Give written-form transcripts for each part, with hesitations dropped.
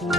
ఏంటి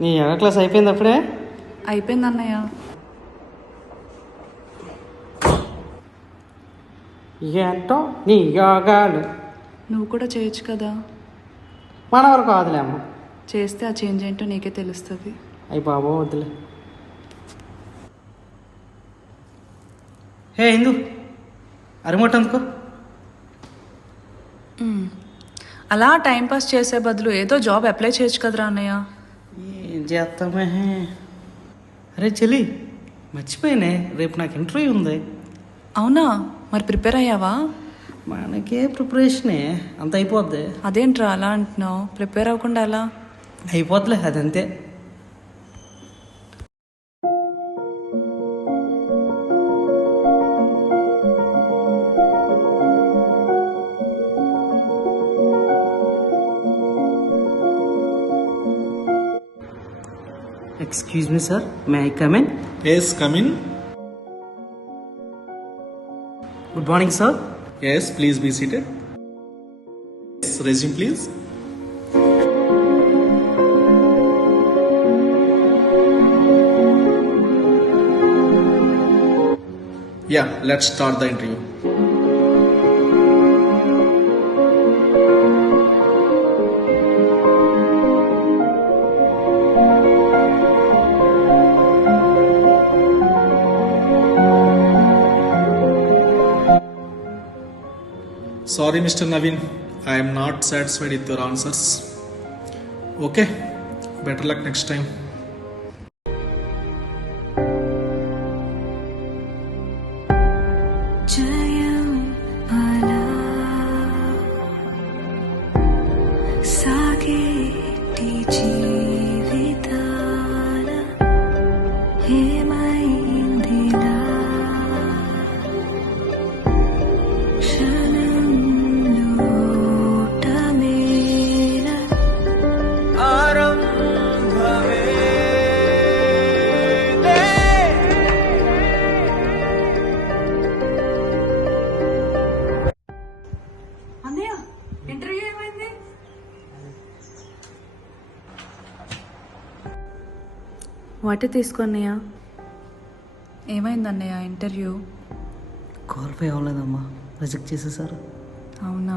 నీ యోగా క్లాస్ అయిపోయింది అప్పుడే? అయిపోయింది అన్నయ్య. ఏంటో నీ యోగాలు. నువ్వు కూడా చేయొచ్చు కదా. మన వరకు కాదులే అమ్మ, చేస్తే ఆ చేంజ్ ఏంటో నీకే తెలుస్తుంది. అయ్యి బాబో వద్దులే. హే ఇందు, అరిమోట్ అందుకో. అలా టైంపాస్ చేసే బదులు ఏదో జాబ్ అప్లై చేయొచ్చు కదరా అన్నయ్య. ఏం చేస్తామే. అరే చెల్లి, మర్చిపోయానే, రేపు నాకు ఇంటర్వ్యూ ఉంది. అవునా, మరి ప్రిపేర్ అయ్యావా? మనకే ప్రిపరేషనే, అంత అయిపోద్ది. అదేంట్రా అలా అంటున్నావు? ప్రిపేర్ అవ్వకుండా అలా అయిపోద్దిలే, అదంతే. Excuse me, sir. May I come in? Yes, come in. Good morning, sir. Yes, please be seated. Yes, resume, please. Yeah, let's start the interview. Sorry, Mr. Naveen, I am not satisfied with your answers. Okay, better luck next time. వాటి తీసుకున్నయ్య. ఏమైంది అన్నయ్య interview? Qualify అవ్వలేదమ్మా, reject చేసేసారు. అవునా,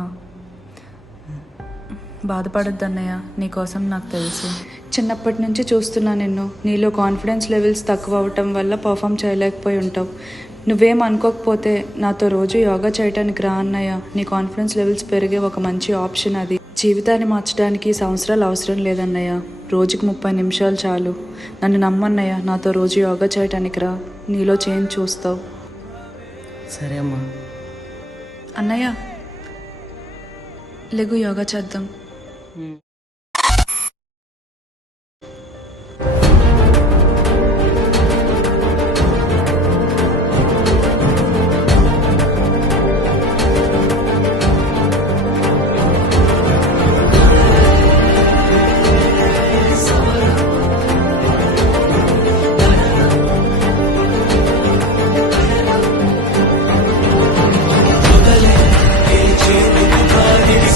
బాధపడొద్దు అన్నయ్య, నీకోసం నాకు తెలుసు. చిన్నప్పటి నుంచి చూస్తున్నా నిన్ను. నీలో కాన్ఫిడెన్స్ లెవెల్స్ తక్కువ అవటం వల్ల పర్ఫామ్ చేయలేకపోయి ఉంటావు. నువ్వేం అనుకోకపోతే నాతో రోజు యోగా చేయడానికి రా అన్నయ్య. నీ కాన్ఫిడెన్స్ లెవెల్స్ పెరిగే ఒక మంచి ఆప్షన్ అది. జీవితాన్ని మార్చడానికి సంవత్సరాలు అవసరం లేదన్నయ్య, రోజుకి 30 నిమిషాలు చాలు. నన్ను నమ్మన్నయ్య, నాతో రోజు యోగా చేయటానికి రా, నీలో చేంజ్ చూస్తావు. సరే అమ్మా. అన్నయ్య లెగు, యోగా చేద్దాం.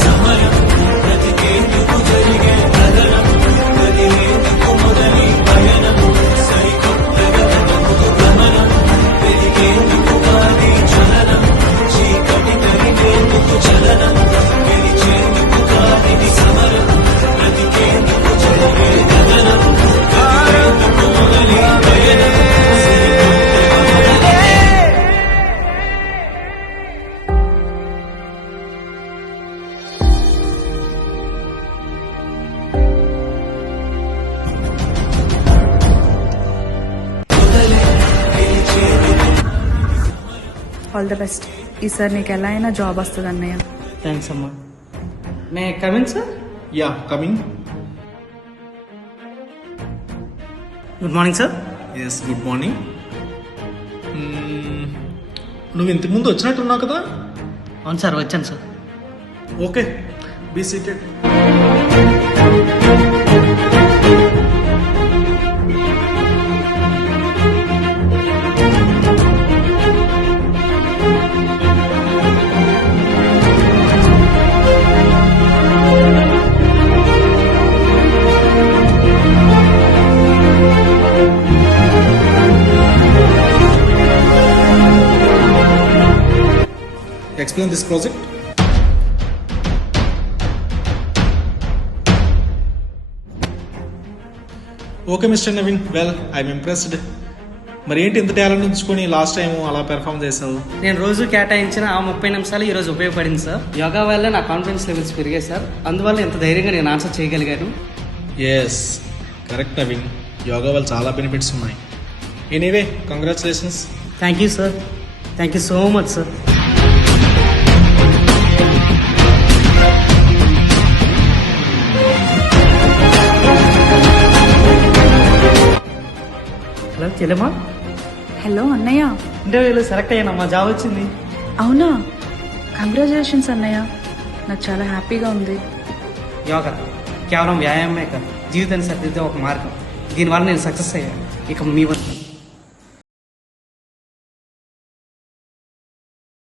సమయం ప్రతికేందుకు ఆల్ ద బెస్ట్. ఈసారి నీకు ఎలా అయినా జాబ్ వస్తుంది అన్నయ్య. థ్యాంక్స్ అమ్మా. May I come in sir? Yeah coming. Good morning sir. Yes good morning. నువ్వు ఇంతకుముందు వచ్చినట్టున్నావు కదా? అవును సార్, వచ్చాను sir. Okay, be seated. Explain this project. Okay mister Naveen, well I'm impressed. మరి ఏంటి ఇంత టాలెంట్ ఉంచుకొని లాస్ట్ టైం అలా పెర్ఫామ్ చేసావు? నేను రోజు కేటాయించిన ఆ 30 నిమిషాలు ఈరోజు ఉపయోగపడింది సార్. యోగా వల్ల నా కాన్ఫిడెన్స్ లెవెల్స్ పెరిగాయి సార్. అందువల్ల ఎంత ధైర్యంగా నేను ఆన్సర్ చేయగలిగాను. ఎస్ కరెక్ట్ నవీన్, యోగా వల్ల చాలా బెనిఫిట్స్ ఉన్నాయి. Anyway congratulations. Thank you sir. Thank you so much sir. Hello చెల్లెమ్మా. హలో అన్నయ్య. ఇంటర్వ్యూలో సెలెక్ట్ అయ్యానమ్మా, జాబ్ వచ్చింది. అవునా? కంగ్రాచులేషన్స్ అన్నయ్య, నాకు చాలా హ్యాపీగా ఉంది. యోగా కేవలం వ్యాయామమే కాదు, జీవితాన్ని సరిదిద్దే ఒక మార్గం. దీనివల్ల నేను సక్సెస్ అయ్యాను. ఇక మీ